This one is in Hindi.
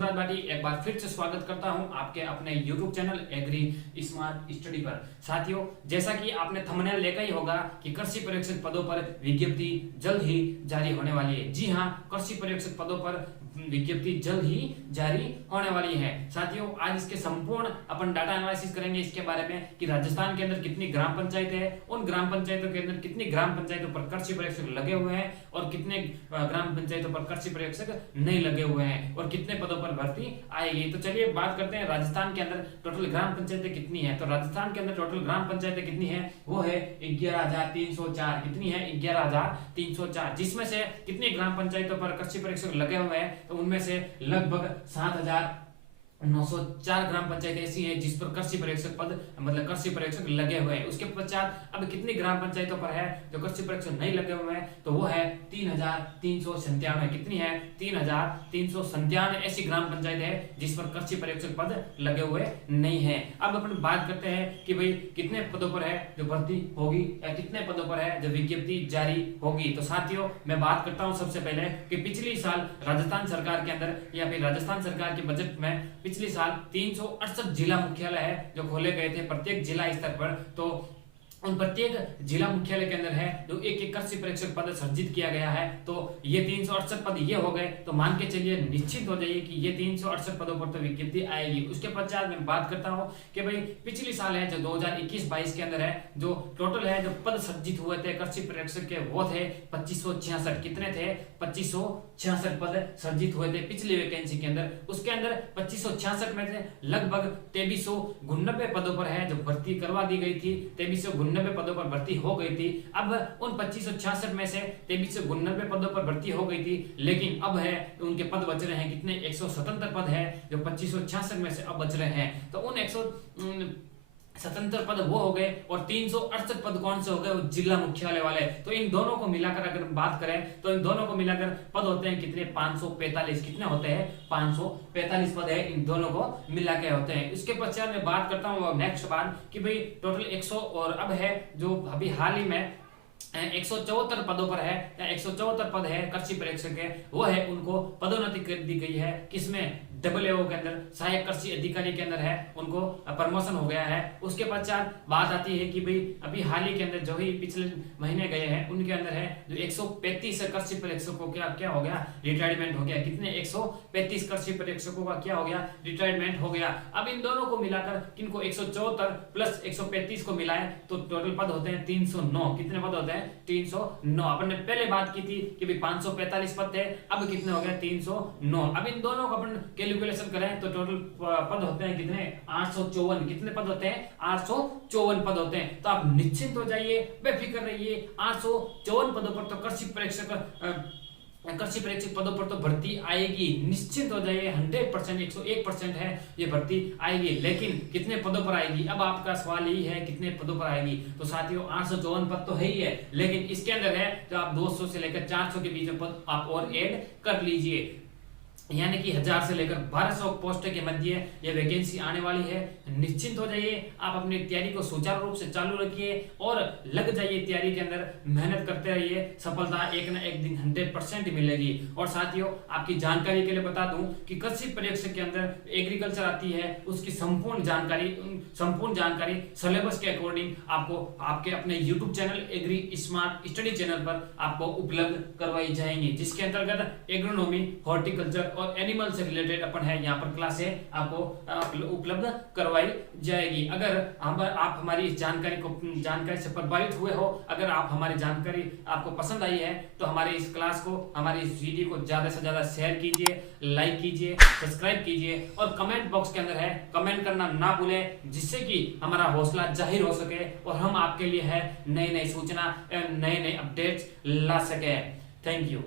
भाटी एक बार फिर से स्वागत करता हूं आपके अपने YouTube channel agri smart study पर। साथियों, जैसा कि आपने थंबनेल देखा ही होगा कि कृषि पर्यवेक्षक पदों पर विज्ञप्ति जल्द ही जारी होने वाली है। जी हां, कृषि पर्यवेक्षक पदों पर विज्ञप्ति जल्द ही जारी होने वाली है। साथियों, आज इसके संपूर्ण अपन डाटा एनालिसिस करेंगे इसके बारे में कि राजस्थान के अंदर कितनी ग्राम पंचायत है, उन ग्राम पंचायतों के अंदर कितनी ग्राम पंचायतों पर कृषि पर्यवेक्षक लगे हुए हैं और कितने ग्राम पंचायतों पर कृषि पर्यवेक्षक नहीं लगे हुए हैं और कितने पदों पर भर्ती आएगी। तो चलिए बात करते हैं राजस्थान के अंदर टोटल ग्राम पंचायतें कितनी है। तो राजस्थान के अंदर टोटल ग्राम पंचायतें कितनी है, वो है 11,304। कितनी है? 11,304। जिसमें से कितनी ग्राम पंचायतों पर कृषि पर्यवेक्षक लगे हुए हैं, तो उनमें से लगभग 7,904 ग्राम पंचायत ऐसी हैं जिस पर कृषि पर्यवेक्षक पद मतलब कृषि पर्यवेक्षक लगे हुए हैं। उसके पश्चात अब कितनी ग्राम पंचायतों पर है जो कृषि पर्यवेक्षक नहीं लगे हुए हैं, तो वो है 3,397। कितनी है? 3,397 ऐसी ग्राम पंचायत है जिस पर कृषि पर्यवेक्षक पद लगे हुए नहीं है। अब अपन बात करते हैं कि भाई कितने पदों पर है जो भर्ती होगी या कितने पदों पर है जो विज्ञप्ति जारी होगी। तो साथियों, मैं बात करता हूं सबसे पहले कि पिछली साल राजस्थान सरकार के अंदर या फिर राजस्थान सरकार के बजट में पिछले साल 368 जिला मुख्यालय है जो खोले गए थे प्रत्येक जिला स्तर पर। तो उन प्रत्येक जिला मुख्यालय के अंदर है जो एक कृषि पर्यवेक्षक पद सृजित किया गया है। तो ये 368 पद ये हो गए, तो मान के चलिए निश्चित हो जाइए कि ये 368 पदों पर तो विज्ञप्ति आएगी। उसके पश्चात मैं बात करता हूं कि भाई पिछली साल है जो 2021-22 के अंदर है जो टोटल है जो पद सृजित हुए थे कृषि पर्यवेक्षक के, वो थे 2566। कितने थे? 2566 पद सृजित हुए थे पिछली वैकेंसी के अंदर। उसके अंदर 2566 में से लगभग 2399 पदों पर है जो भर्ती करवा दी गई थी, 2399 पदों पर भर्ती हो गई थी। अब उन 2566 में से 2399 पदों पर भर्ती हो गई थी, लेकिन अब है उनके पद बच रहे हैं कितने? 177 पद है जो 2566 में से अब बच रहे हैं। तो उन 177 पद वो हो गए और 368 पद कौन से हो गए? जिला मुख्यालय वाले। तो इन दोनों को मिलाकर अगर बात करें तो इन दोनों को मिलाकर पद होते हैं कितने? 545। कितने होते हैं? 545 पद है, इन दोनों को मिला के होते हैं। इसके पश्चात मैं बात करता हूँ नेक्स्ट बात कि भाई टोटल 100 और अब है जो अभी हाल ही में 174 पदों पर है या 174 पद है कृषि पर्यवेक्षक के, वो है उनको पदोन्नति कर दी गई है। किसमें? AA के अंदर सहायक कृषि अधिकारी के अंदर है, उनको प्रमोशन हो गया है। उसके पश्चात बात आती है कि भाई अभी हाल ही के अंदर जो ही पिछले महीने गए हैं उनके अंदर है जो 135 कृषि पर्यवेक्षकों का क्या हो गया? रिटायरमेंट हो गया। कितने? 135 कृषि पर्यवेक्षकों का क्या हो गया? रिटायरमेंट हो गया। अब इन दोनों को मिलाकर किनको 174 प्लस 135 को मिलाएं तो टोटल पद होते हैं 309। कितने पद होते हैं? 309। अपन ने पहले बात की थी कि भाई 545 पद थे, अब कितने हो गए? 309। अब इन दोनों को अपन कैलकुलेशन करें तो टोटल पद होते हैं कितने? 854। कितने पद होते हैं? 854 पद होते हैं। तो आप निश्चिंत हो जाइए, बेफिक्र रहिए, 854 पदों पर तो कृषि पर्यवेक्षक पदों पर तो भर्ती आएगी। निश्चिंत हो जाइए, 100% 101% है ये भर्ती आएगी। लेकिन कितने पदों पर आएगी? अब आपका सवाल यही है कितने पदों पर आएगी। तो साथियों 854 पद तो है ही है, लेकिन इसके अंदर है तो आप 200 से लेकर 400 के बीच में पद आप और ऐड कर लीजिए, यानी कि 1000 से लेकर 1200 पोस्ट के मध्य यह वैकेंसी आने वाली है। निश्चिंत हो जाइए, आप अपनी तैयारी को सुचारू रूप से चालू रखिए और लग जाइए तैयारी के अंदर, मेहनत करते रहिए, सफलता एक ना एक दिन 100% मिलेगी। और साथियों, आपकी जानकारी के लिए बता दूं कि कृषि पर्यवेक्षक के अंदर एग्रीकल्चर आती है, उसकी संपूर्ण जानकारी सिलेबस के अकॉर्डिंग आपको आपके अपने YouTube channel agri smart study channel पर आपको उपलब्ध करवाई जाएंगी, जिसके अंतर्गत एग्रोनॉमी, हॉर्टिकल्चर और एनिमल से रिलेटेड अपन है यहाँ पर क्लासें आपको उपलब्ध करवाई जाएगी। अगर आप हमारी इस जानकारी से प्रभावित हुए हो, अगर आप हमारी जानकारी आपको पसंद आई है, तो हमारी इस क्लास को, हमारी इस वीडियो को ज्यादा से ज्यादा शेयर कीजिए, लाइक कीजिए, सब्सक्राइब कीजिए और कमेंट बॉक्स के अंदर है कमेंट करना ना भूलें, जिससे कि हमारा हौसला जाहिर हो सके और हम आपके लिए है नई नई सूचना, नए नए अपडेट्स ला सके। Thank you.